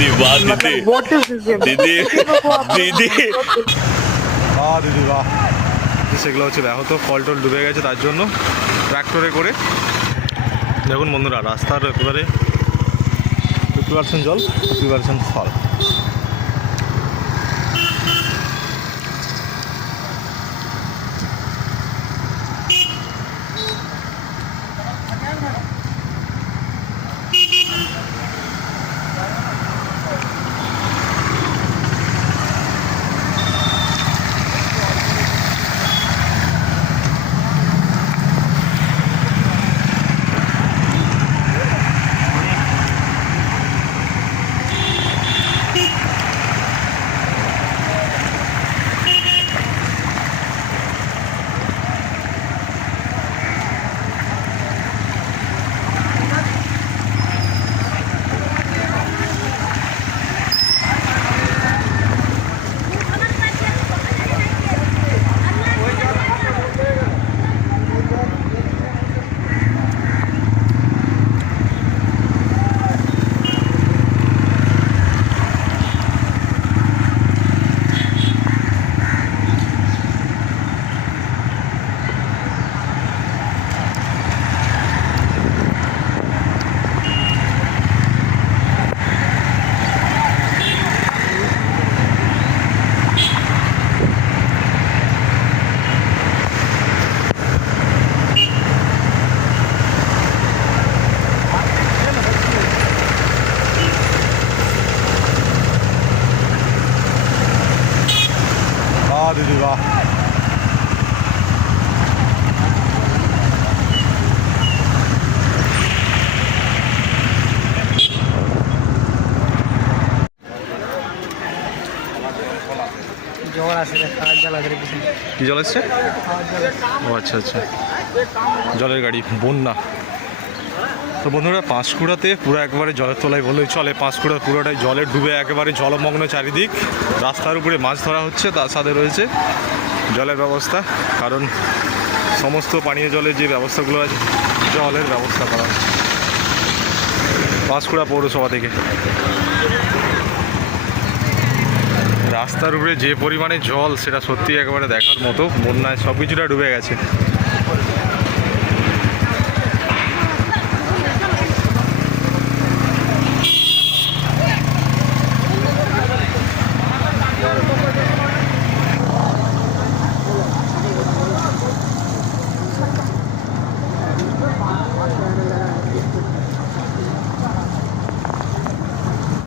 दीदी वाह दीदी What is this game? दीदी दीदी দিদি বাহ। সেগুলো হচ্ছে দেখো তো ফল টল ডুবে গেছে, তার জন্য ট্র্যাক্টরে করে দেখুন বন্ধুরা রাস্তার একেবারে 50% জল 50% ফল। দিদি বাহ। জল আছে খাওয়ার জল আছে কি জল এসছে? ও আচ্ছা আচ্ছা, জলের গাড়ি বন্যা। তো বন্ধুরা পাঁশকুড়াতে পুরো একবারে জলের তলায় বলেই চলে, পাঁশকুড়া পুরোটাই জলে ডুবে একেবারে জলমগ্ন চারিদিক। রাস্তার উপরে মাছ ধরা হচ্ছে, তার সাথে রয়েছে জলের ব্যবস্থা, কারণ সমস্ত পানীয় জলের যে ব্যবস্থাগুলো আছে জলের ব্যবস্থা করা হচ্ছে পাঁশকুড়া পৌরসভা থেকে। রাস্তার উপরে যে পরিমাণে জল সেটা সত্যি একেবারে দেখার মতো, বন্যায় সব কিছুটা ডুবে গেছে।